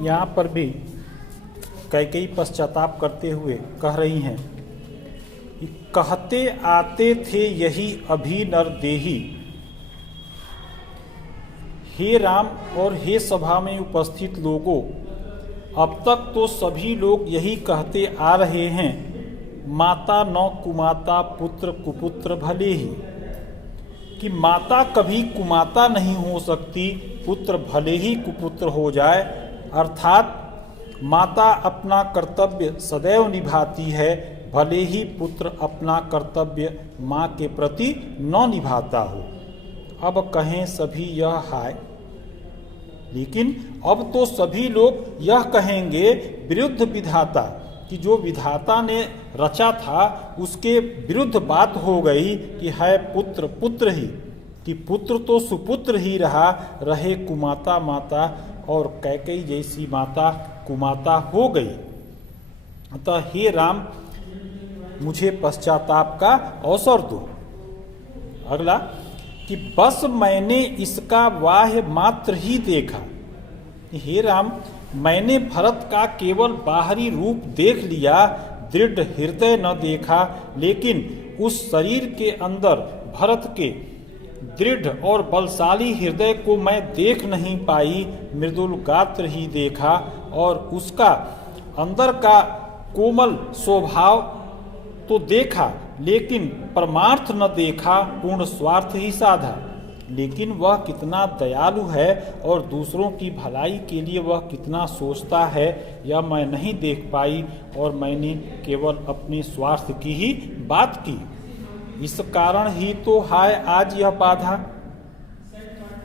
यहाँ पर भी कैकेयी पश्चाताप करते हुए कह रही हैं, कहते आते थे यही अभी नर देही। हे राम और हे सभा में उपस्थित लोगों, अब तक तो सभी लोग यही कहते आ रहे हैं, माता न कुमाता पुत्र कुपुत्र भले ही, कि माता कभी कुमाता नहीं हो सकती, पुत्र भले ही कुपुत्र हो जाए। अर्थात माता अपना कर्तव्य सदैव निभाती है, भले ही पुत्र अपना कर्तव्य माँ के प्रति न निभाता हो। अब कहें सभी यह हाय, लेकिन अब तो सभी लोग यह कहेंगे विरुद्ध विधाता, कि जो विधाता ने रचा था उसके विरुद्ध बात हो गई कि है पुत्र पुत्र ही, कि पुत्र तो सुपुत्र ही रहा, रहे कुमाता माता, और कैकेयी जैसी माता कुमाता हो गई। अतः हे राम मुझे पश्चाताप का अवसर दो। अगला कि बस मैंने इसका वाह्य मात्र ही देखा। हे राम, मैंने भरत का केवल बाहरी रूप देख लिया, दृढ़ हृदय न देखा, लेकिन उस शरीर के अंदर भरत के दृढ़ और बलशाली हृदय को मैं देख नहीं पाई, मृदुल गात्र ही देखा, और उसका अंदर का कोमल स्वभाव तो देखा, लेकिन परमार्थ न देखा, पूर्ण स्वार्थ ही साधा। लेकिन वह कितना दयालु है और दूसरों की भलाई के लिए वह कितना सोचता है, यह मैं नहीं देख पाई, और मैंने केवल अपने स्वार्थ की ही बात की। इस कारण ही तो हाय आज यह बाधा।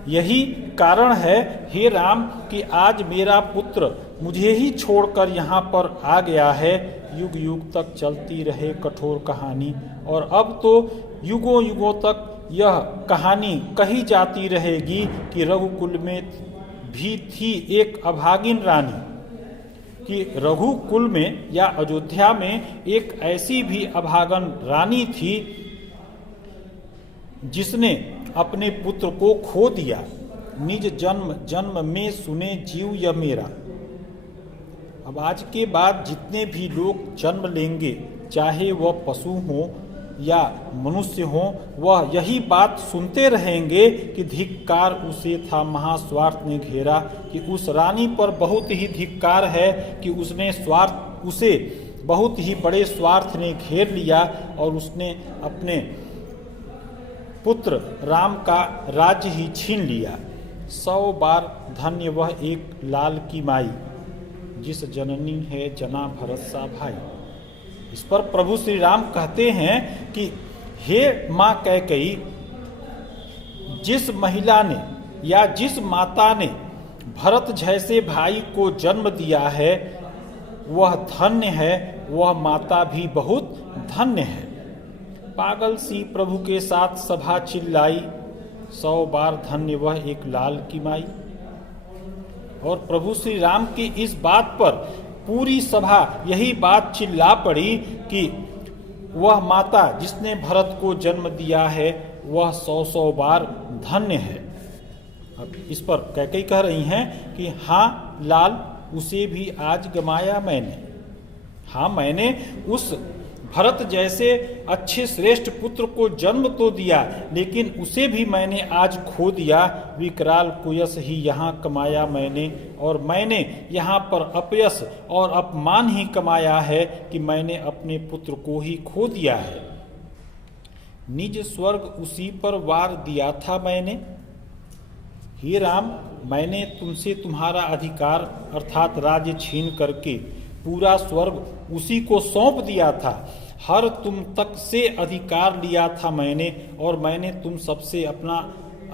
यही कारण है हे राम कि आज मेरा पुत्र मुझे ही छोड़कर यहाँ पर आ गया है। युग युग तक चलती रहे कठोर कहानी, और अब तो युगों युगों तक यह कहानी कही जाती रहेगी कि रघुकुल में भी थी एक अभागिन रानी, कि रघुकुल में या अयोध्या में एक ऐसी भी अभागन रानी थी जिसने अपने पुत्र को खो दिया। निज जन्म जन्म में सुने जीव यह मेरा। अब आज के बाद जितने भी लोग जन्म लेंगे, चाहे वह पशु हो या मनुष्य हो, वह यही बात सुनते रहेंगे कि धिक्कार उसे था महास्वार्थ ने घेरा, कि उस रानी पर बहुत ही धिक्कार है कि उसने स्वार्थ, उसे बहुत ही बड़े स्वार्थ ने घेर लिया, और उसने अपने पुत्र राम का राज्य ही छीन लिया। 100 बार धन्य वह एक लाल की माई, जिस जननी है जना भरत सा भाई। इस पर प्रभु श्री राम कहते हैं कि हे माँ कैकेयी, जिस महिला ने या जिस माता ने भरत जैसे भाई को जन्म दिया है वह धन्य है, वह माता भी बहुत धन्य है। पागल सी प्रभु के साथ सभा चिल्लाई, 100 बार धन्य वह एक लाल की माई। और प्रभु श्री राम की इस बात पर पूरी सभा यही बात चिल्ला पड़ी कि वह माता जिसने भरत को जन्म दिया है वह 100 बार धन्य है। अब इस पर कैकेयी कह रही हैं कि हाँ लाल, उसे भी आज गमाया मैंने। हाँ, मैंने उस भरत जैसे अच्छे श्रेष्ठ पुत्र को जन्म तो दिया, लेकिन उसे भी मैंने आज खो दिया। विकराल कुयस ही यहाँ कमाया मैंने, और मैंने यहाँ पर अपयश और अपमान ही कमाया है कि मैंने अपने पुत्र को ही खो दिया है। निज स्वर्ग उसी पर वार दिया था मैंने। हे राम, मैंने तुमसे तुम्हारा अधिकार अर्थात राज्य छीन करके पूरा स्वर्ग उसी को सौंप दिया था। हर तुम तक से अधिकार लिया था मैंने, और मैंने तुम सबसे अपना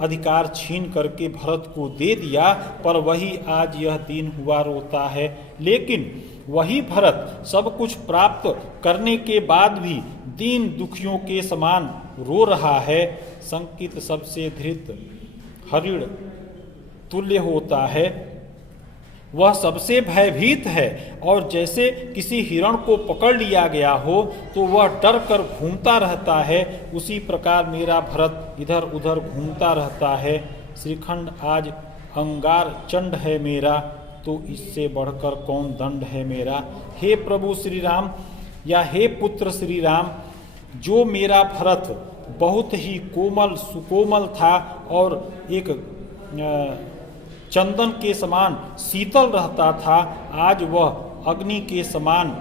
अधिकार छीन करके भरत को दे दिया, पर वही आज यह दिन हुआ रोता है। लेकिन वही भरत सब कुछ प्राप्त करने के बाद भी दीन दुखियों के समान रो रहा है। संकित सबसे धृत हरिण तुल्य होता है, वह सबसे भयभीत है, और जैसे किसी हिरण को पकड़ लिया गया हो तो वह डर कर घूमता रहता है, उसी प्रकार मेरा भरत इधर उधर घूमता रहता है। श्रीखंड आज अंगार चंड है मेरा, तो इससे बढ़कर कौन दंड है मेरा। हे प्रभु श्री राम या हे पुत्र श्री राम, जो मेरा भरत बहुत ही कोमल सुकोमल था और एक चंदन के समान शीतल रहता था, आज वह अग्नि के समान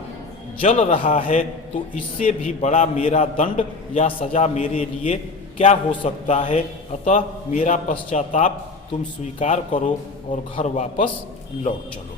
जल रहा है, तो इससे भी बड़ा मेरा दंड या सजा मेरे लिए क्या हो सकता है। अतः मेरा पश्चाताप तुम स्वीकार करो और घर वापस लौट चलो।